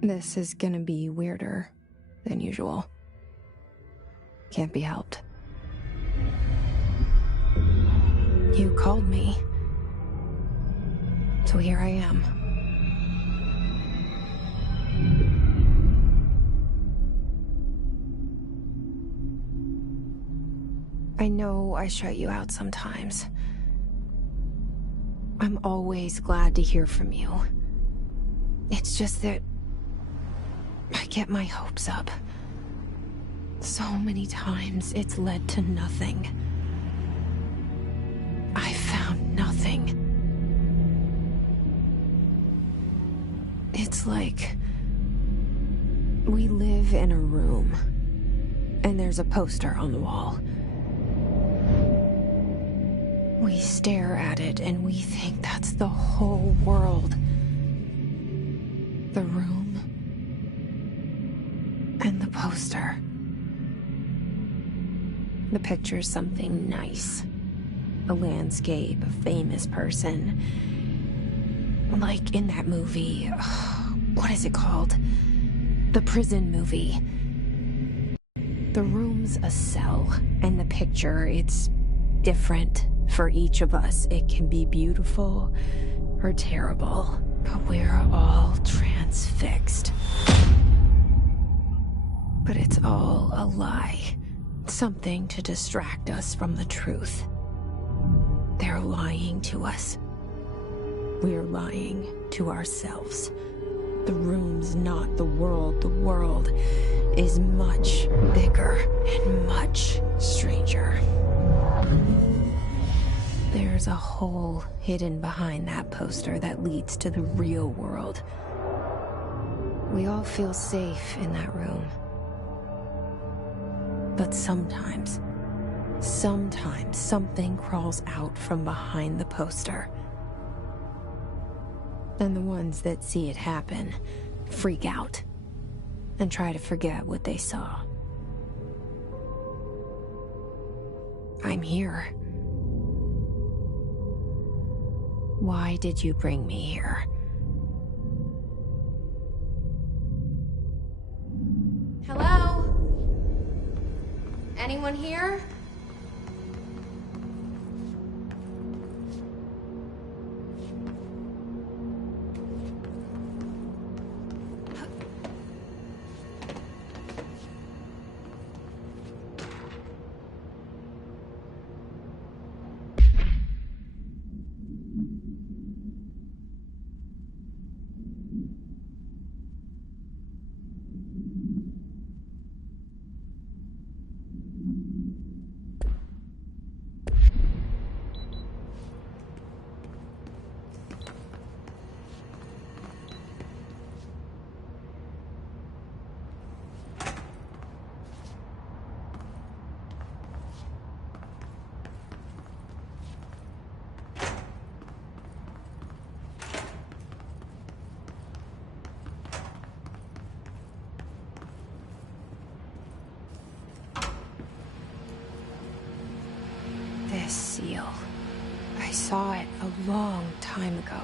This is gonna be weirder than usual. Can't be helped. You called me. So here I am. I know I shut you out sometimes. I'm always glad to hear from you. It's just that I get my hopes up. So many times it's led to nothing. I found nothing. It's like we live in a room, and there's a poster on the wall. We stare at it and we think that's the whole world. The room and the poster. The picture's something nice. A landscape, a famous person. Like in that movie, what is it called? The prison movie. The room's a cell, and the picture, it's different for each of us. It can be beautiful or terrible, but we're all transfixed. But it's all a lie. Something to distract us from the truth. They're lying to us. We're lying to ourselves. The room's not the world. The world is much bigger and much stranger. There's a hole hidden behind that poster that leads to the real world. We all feel safe in that room. But sometimes something crawls out from behind the poster. And the ones that see it happen freak out and try to forget what they saw. I'm here. Why did you bring me here? Hello? Anyone here? This seal. I saw it a long time ago.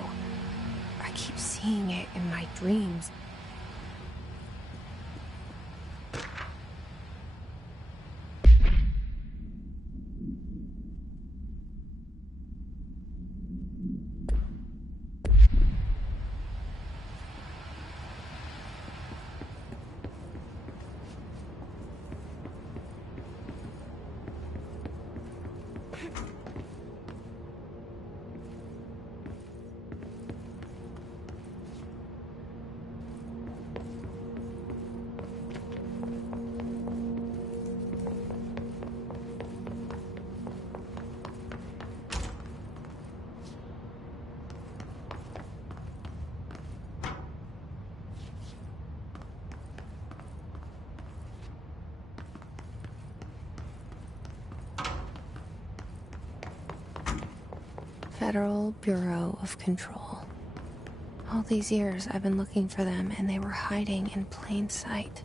I keep seeing it in my dreams. Federal Bureau of Control. All these years I've been looking for them, and they were hiding in plain sight.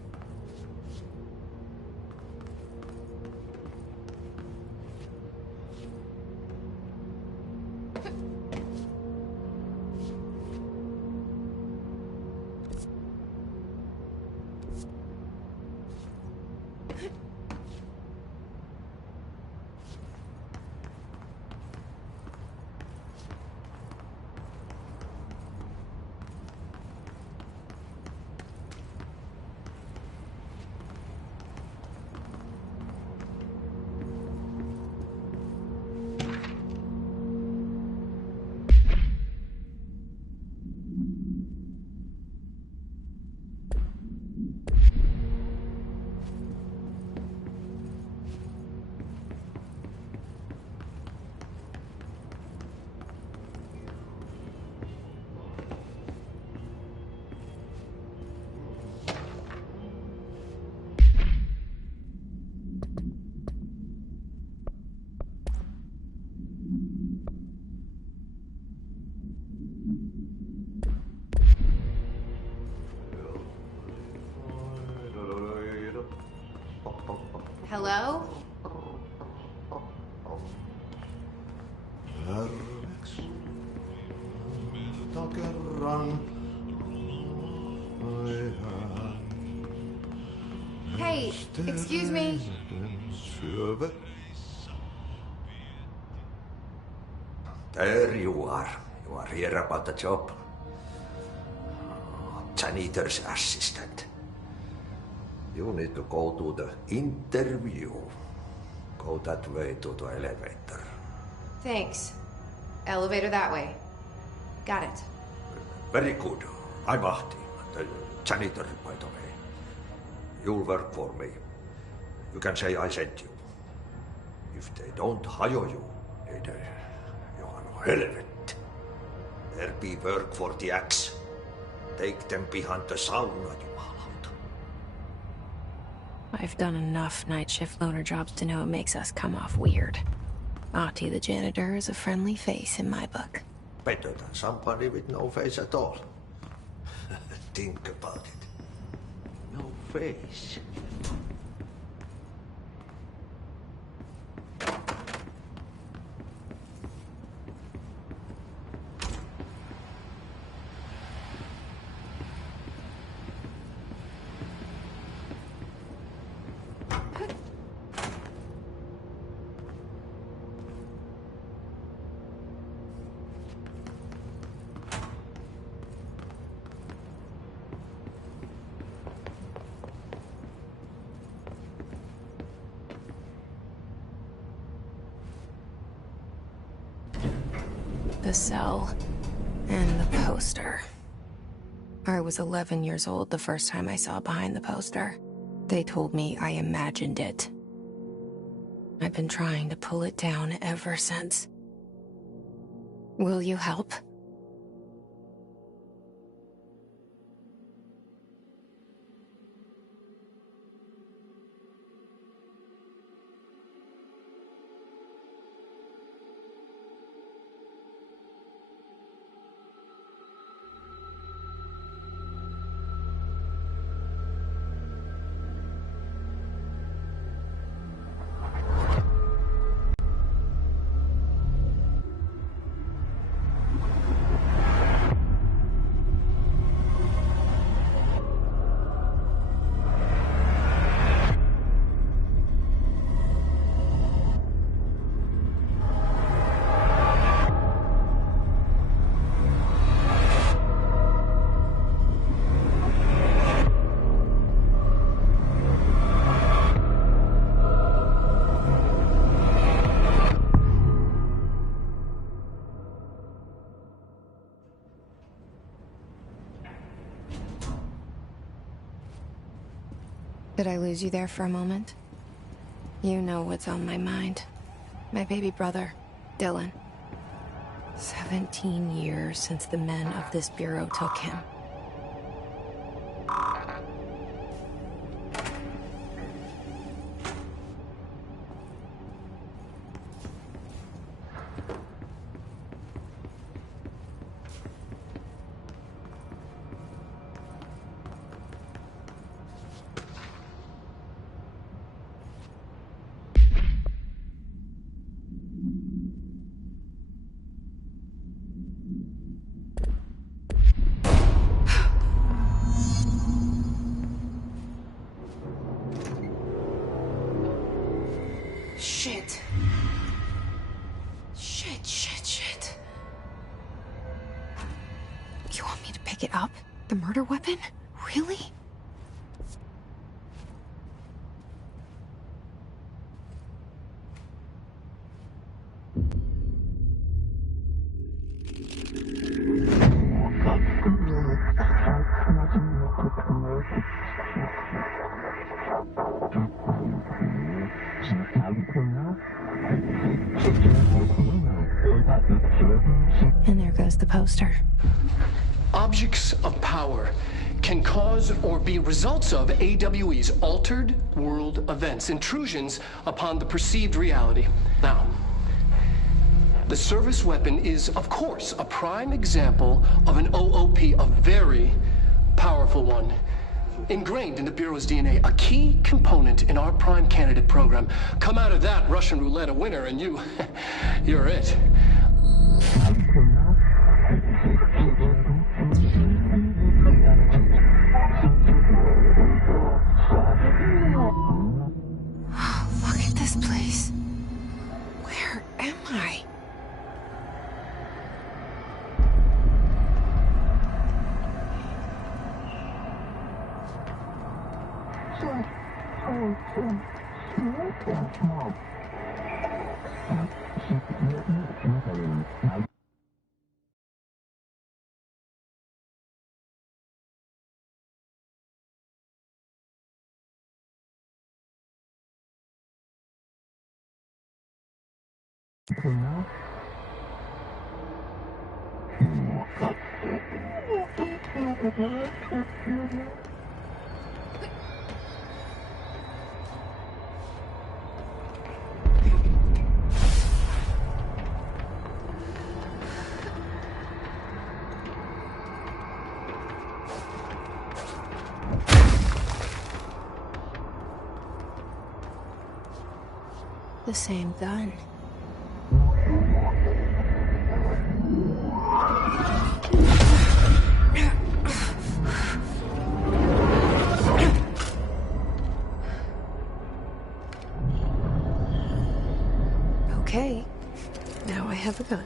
Hello? Hey, excuse me. There you are. You are here about the job. Janitor's assistant. You need to go to the interview. Go that way to the elevator. Thanks. Elevator that way. Got it. Very good. I'm Ahti, the janitor, by the way. You'll work for me. You can say I sent you. If they don't hire you, you are no helvet. There be work for the axe. Take them behind the sauna, jumalauta. I've done enough night shift loner jobs to know it makes us come off weird. Ahti the janitor is a friendly face in my book. Better than somebody with no face at all. Think about it. No face. The cell and the poster. I was 11 years old the first time I saw behind the poster. They told me I imagined it. I've been trying to pull it down ever since. Will you help? Did I lose you there for a moment? You know what's on my mind. My baby brother, Dylan. 17 years since the men of this bureau took him. Shit. Shit. You want me to pick it up? The murder weapon? Really? And there goes the poster. Objects of power can cause or be results of AWE's altered world events, intrusions upon the perceived reality. Now, the service weapon is, of course, a prime example of an OOP, a very powerful one, ingrained in the Bureau's DNA, a key component in our prime candidate program. Come out of that Russian roulette a winner, and you're it. Look at this place. Where am I? The same gun. Okay, now I have a gun.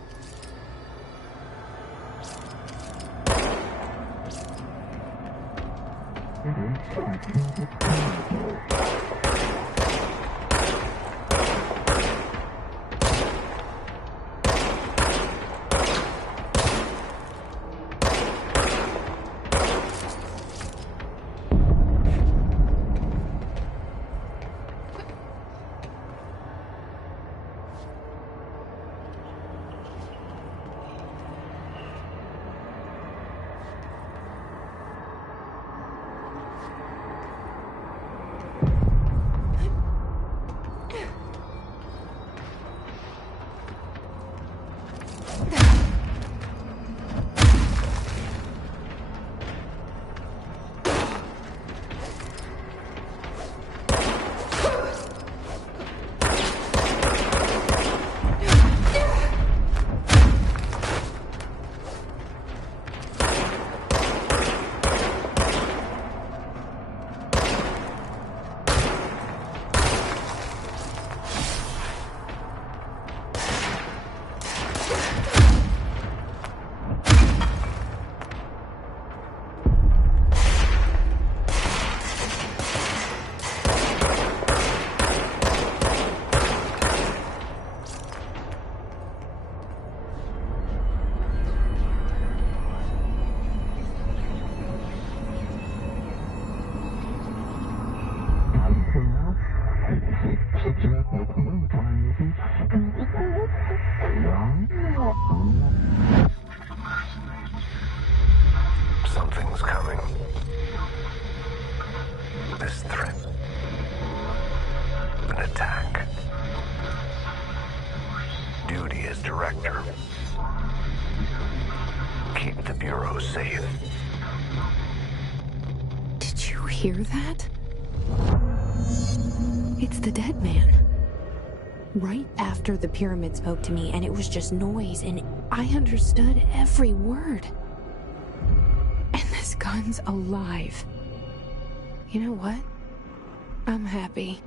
Something's coming. This threat. An attack. Duty as director. Keep the Bureau safe. Did you hear that? It's the dead man. Right after the pyramid spoke to me, and it was just noise, and I understood every word. And this gun's alive. You know what? I'm happy.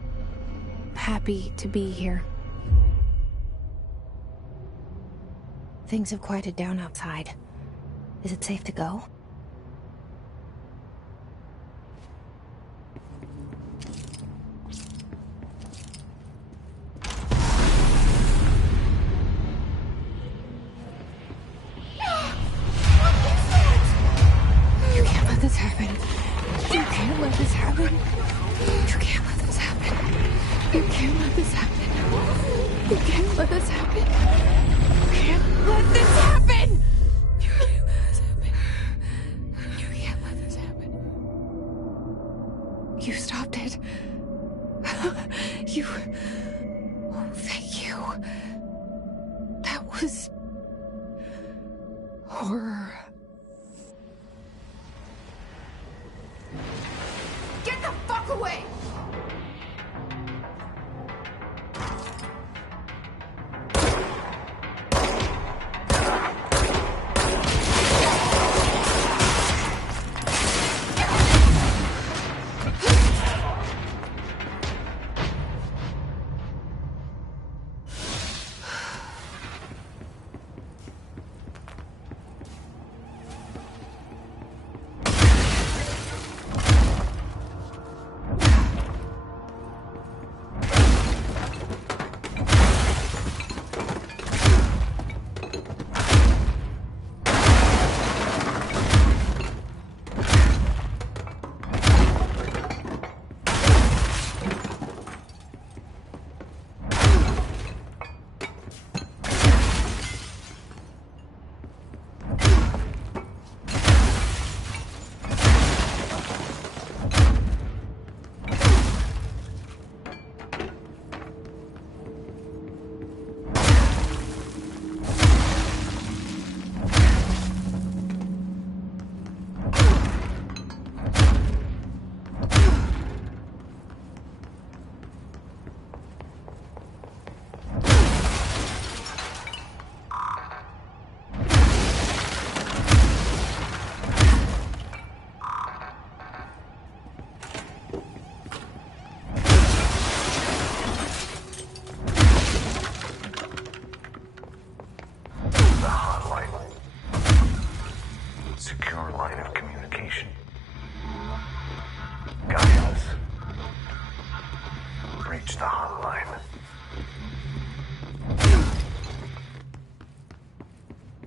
happy to be here. Things have quieted down outside. Is it safe to go? You can't let this happen. You can't let this happen. You can't let this happen. You can't let this happen. You can't let this happen. You can't let this happen. You can't let this happen. You can't let this happen. You stopped it. You... Oh, thank you. That was... horror. Get the fuck away!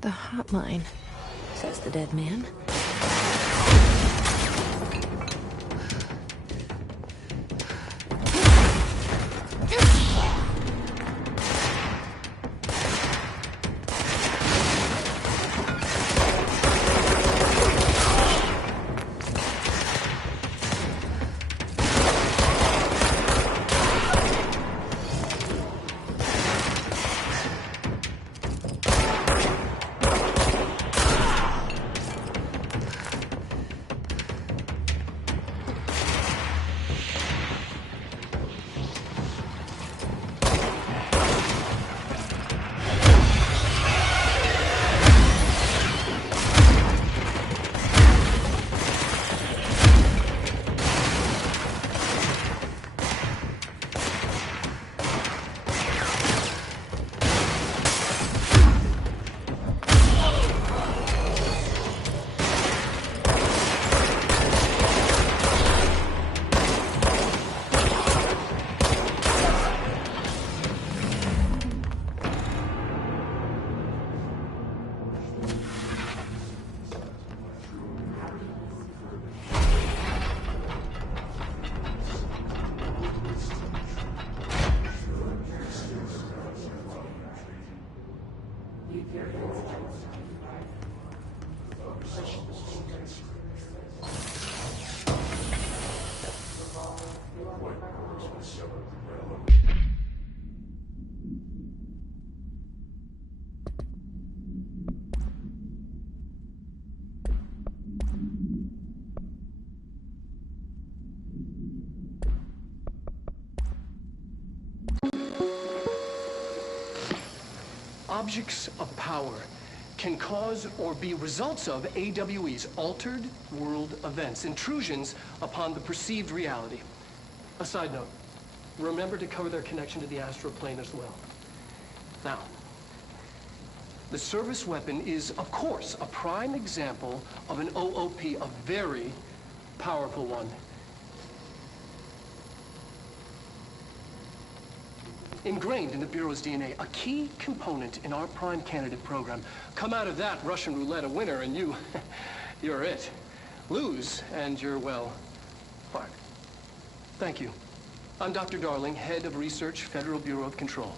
The hotline, says the dead man. Objects of power can cause or be results of AWE's altered world events, intrusions upon the perceived reality. A side note, remember to cover their connection to the astral plane as well. Now, the service weapon is, of course, a prime example of an OOP, a very powerful one. Ingrained in the Bureau's DNA, a key component in our prime candidate program. Come out of that Russian roulette a winner, and you're it. Lose, and you're, well, fired. Thank you. I'm Dr. Darling, Head of Research, Federal Bureau of Control.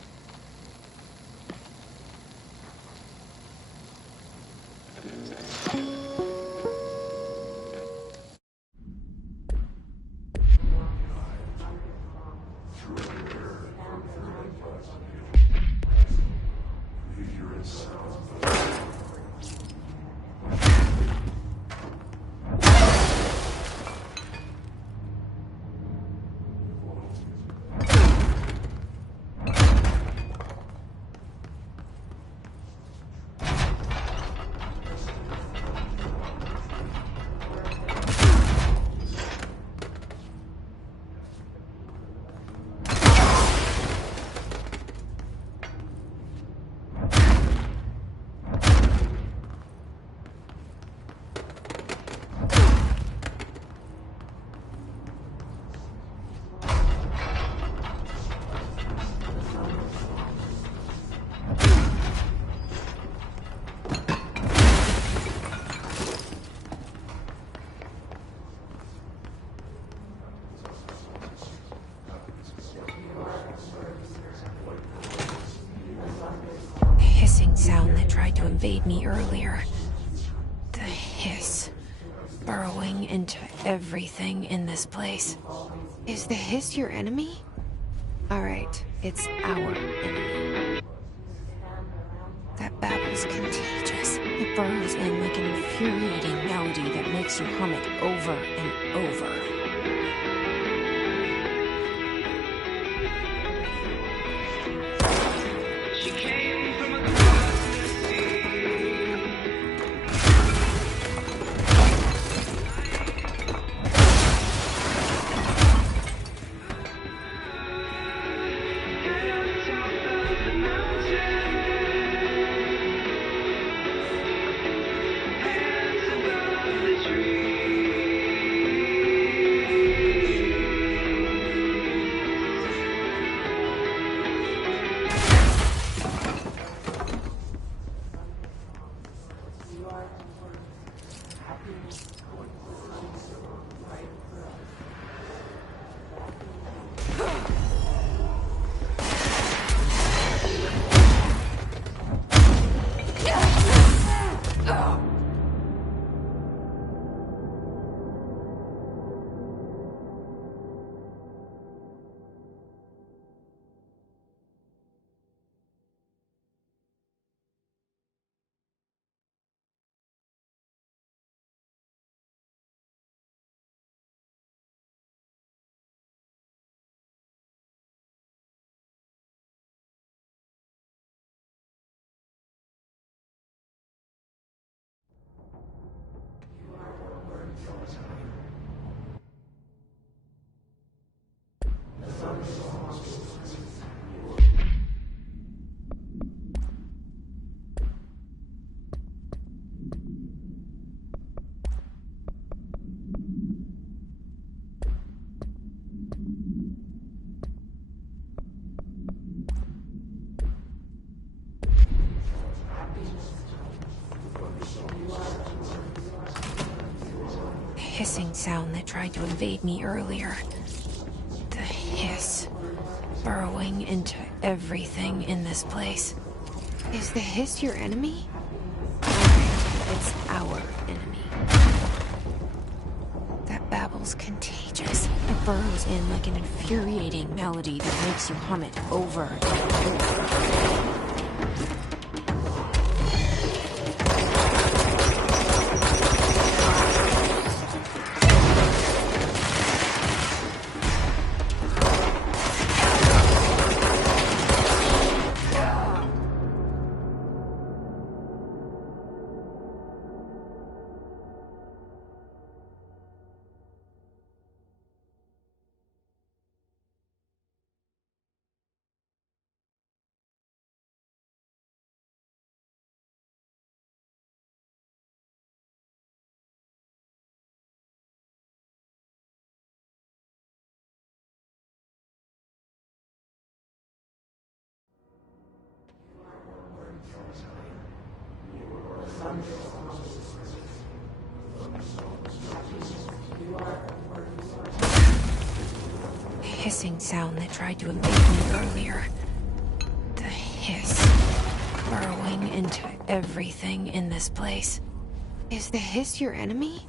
Sound that tried to invade me earlier. The hiss. Burrowing into everything in this place. Is the hiss your enemy? Alright, it's our enemy. That babble's contagious. It burrows in like an infuriating melody that makes you hum it over and over. Hissing sound that tried to invade me earlier. The hiss. Burrowing into everything in this place. Is the hiss your enemy? It's our enemy. That babble's contagious. It burrows in like an infuriating melody that makes you hum it over and over. hissing sound that tried to invade me earlier. The hiss. Burrowing into everything in this place. Is the hiss your enemy?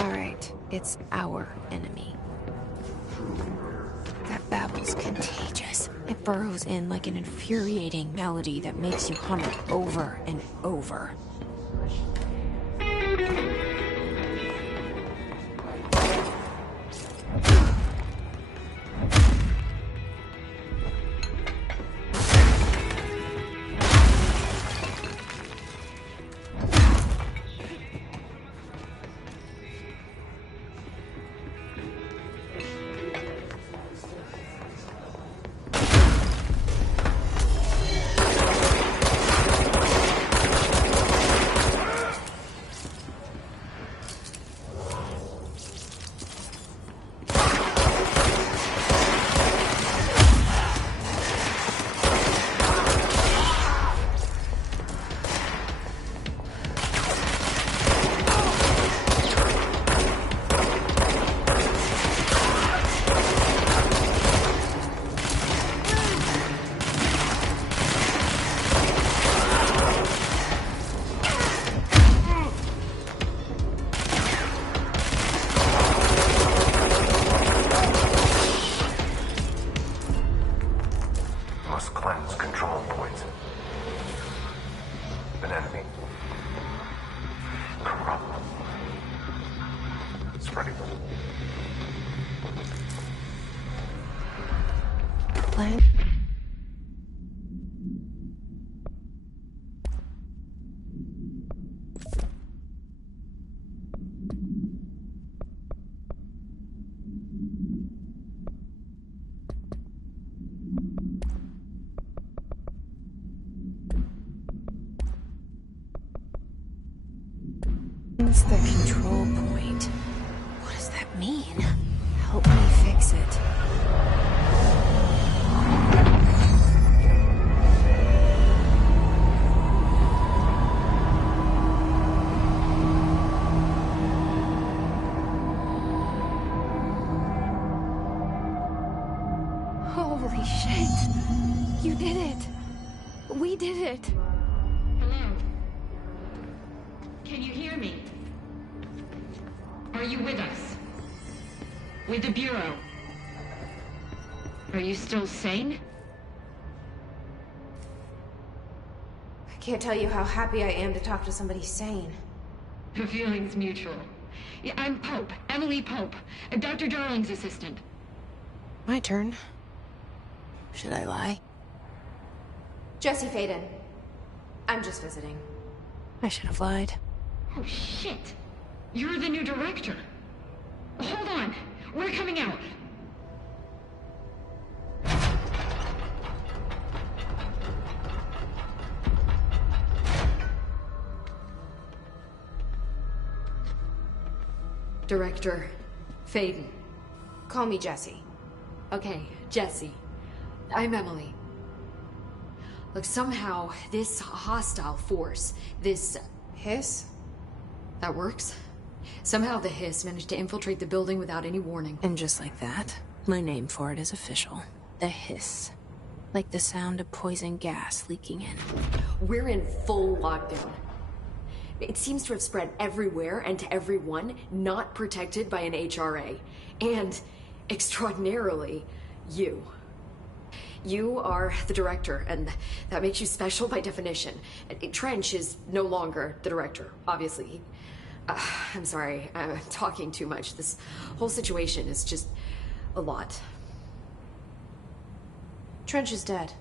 Alright, it's our enemy. That babble's contagious. It burrows in like an infuriating melody that makes you hum it over and over. It's the control point. What does that mean? Help me fix it. Holy shit! You did it! We did it! Hello? Can you hear me? Are you with us? With the Bureau? Are you still sane? I can't tell you how happy I am to talk to somebody sane. The feeling's mutual. Yeah, I'm Pope, Emily Pope, Dr. Darling's assistant. My turn. Should I lie? Jesse Faden. I'm just visiting. I should have lied. Oh, shit. You're the new director. Hold on. We're coming out. Director Faden. Call me Jesse. Okay, Jesse. I'm Emily. Look, somehow this hostile force, this... Hiss? That works? Somehow the hiss managed to infiltrate the building without any warning. And just like that, my name for it is official. The hiss. Like the sound of poison gas leaking in. We're in full lockdown. It seems to have spread everywhere and to everyone not protected by an HRA. And, extraordinarily, you. You are the director, and that makes you special by definition. Trench is no longer the director, obviously. I'm sorry, I'm talking too much. This whole situation is just a lot. Trench is dead.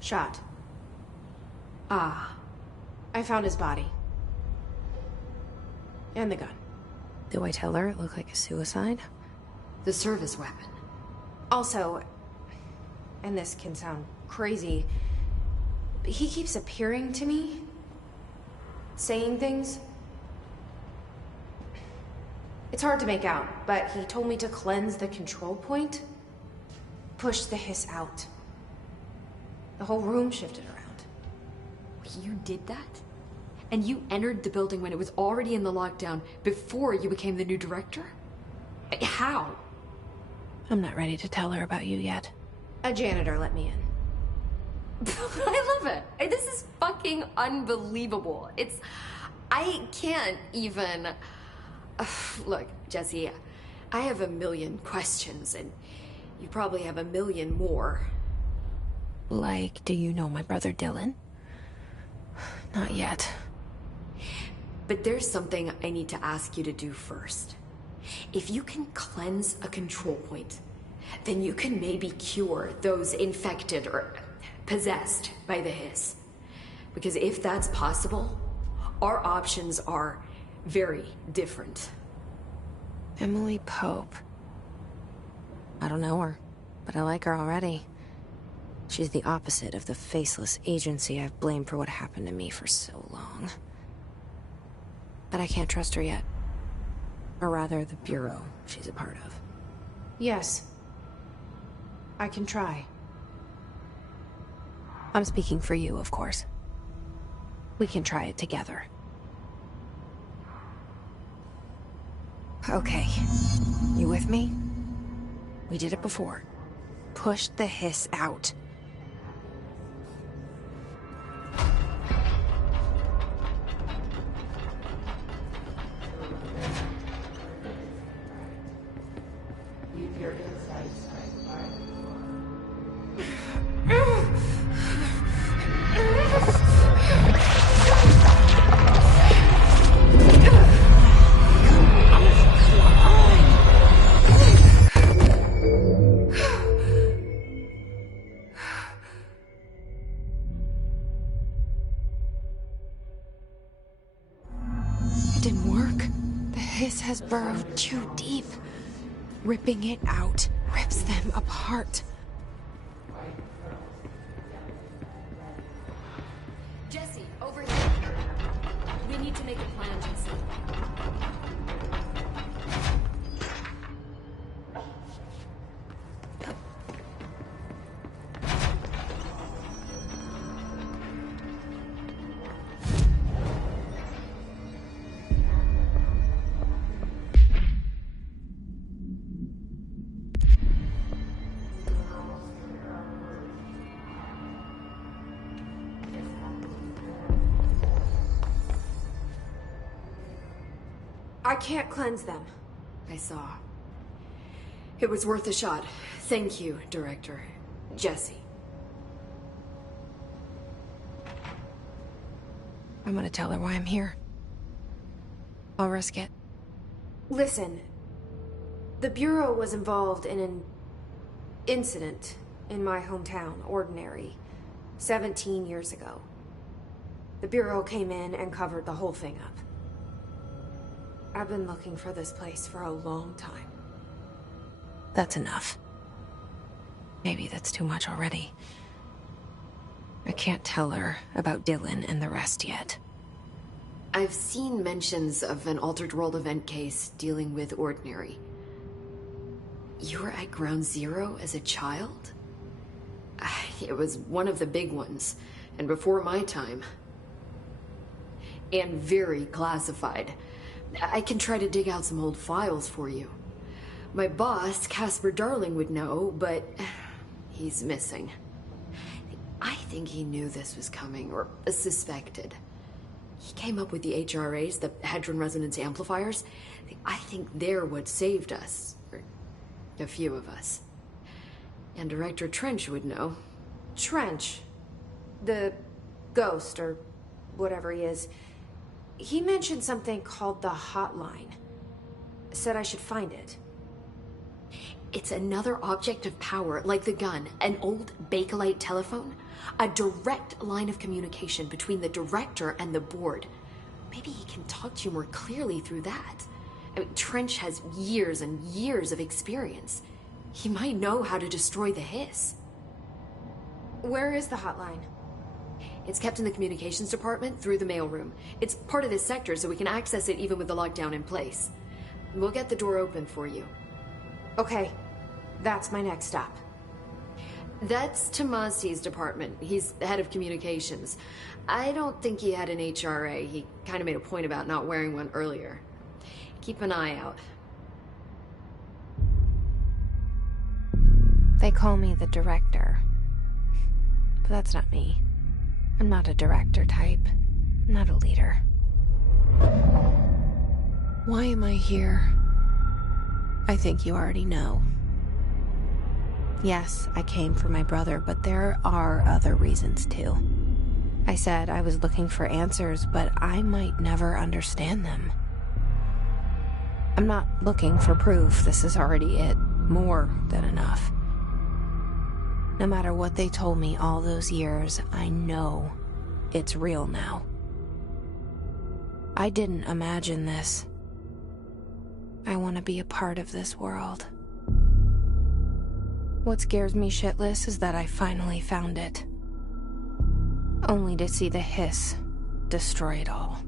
Shot. Ah. I found his body. And the gun. Do I tell her it looked like a suicide? The service weapon. Also, and this can sound crazy, but he keeps appearing to me. Saying things. It's hard to make out, but he told me to cleanse the control point. Push the hiss out. The whole room shifted around. You did that? And you entered the building when it was already in the lockdown before you became the new director? How? I'm not ready to tell her about you yet. A janitor let me in. I love it. This is fucking unbelievable. I can't even... Look, Jesse, I have a million questions, and you probably have a million more. Like, do you know my brother Dylan? Not yet. But there's something I need to ask you to do first. If you can cleanse a control point, then you can maybe cure those infected or possessed by the hiss. Because if that's possible, our options are very different. Emily Pope. I don't know her, but I like her already. She's the opposite of the faceless agency I've blamed for what happened to me for so long. But I can't trust her yet. Or rather, the Bureau she's a part of. Yes. I can try. I'm speaking for you, of course. We can try it together. Okay. You with me? We did it before. Push the hiss out. It didn't work. The hiss has burrowed too deep. Ripping it out rips them apart. Jesse, over here. We need to make a plan, Jesse. I can't cleanse them. I saw. It was worth a shot. Thank you, Director. Jesse. I'm gonna tell her why I'm here. I'll risk it. Listen, the Bureau was involved in an incident in my hometown, Ordinary, 17 years ago. The Bureau came in and covered the whole thing up. I've been looking for this place for a long time. That's enough. Maybe that's too much already. I can't tell her about Dylan and the rest yet. I've seen mentions of an Altered World event case dealing with Ordinary. You were at Ground Zero as a child? It was one of the big ones, and before my time. And very classified. I can try to dig out some old files for you. My boss, Casper Darling, would know, but he's missing. I think he knew this was coming, or suspected. He came up with the HRAs, the Hadron Resonance Amplifiers. I think they're what saved us. Or a few of us. And Director Trench would know. Trench, the ghost, or whatever he is, he mentioned something called the Hotline. Said I should find it. It's another object of power, like the gun, an old Bakelite telephone. A direct line of communication between the director and the board. Maybe he can talk to you more clearly through that. I mean, Trench has years and years of experience. He might know how to destroy the hiss. Where is the hotline? It's kept in the communications department through the mailroom. It's part of this sector, so we can access it even with the lockdown in place. We'll get the door open for you. Okay, that's my next stop. That's Tomasi's department. He's the head of communications. I don't think he had an HRA. He kind of made a point about not wearing one earlier. Keep an eye out. They call me the director. But that's not me. I'm not a director type. I'm not a leader. Why am I here? I think you already know. Yes, I came for my brother, but there are other reasons too. I said I was looking for answers, but I might never understand them. I'm not looking for proof. This is already it. More than enough. No matter what they told me all those years, I know it's real now. I didn't imagine this. I want to be a part of this world. What scares me shitless is that I finally found it. Only to see the hiss destroy it all.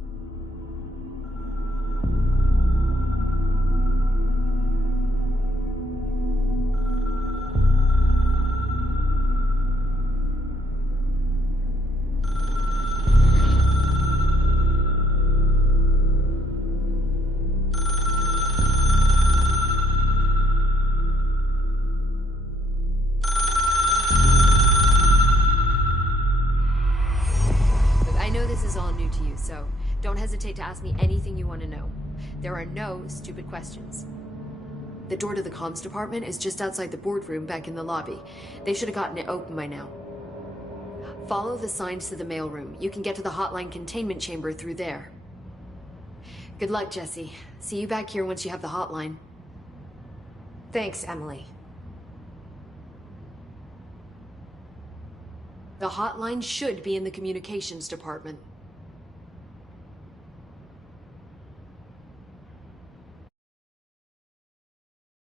I know this is all new to you, so don't hesitate to ask me anything you want to know. There are no stupid questions. The door to the comms department is just outside the boardroom back in the lobby. They should have gotten it open by now. Follow the signs to the mailroom. You can get to the hotline containment chamber through there. Good luck, Jesse. See you back here once you have the hotline. Thanks, Emily. The hotline should be in the communications department.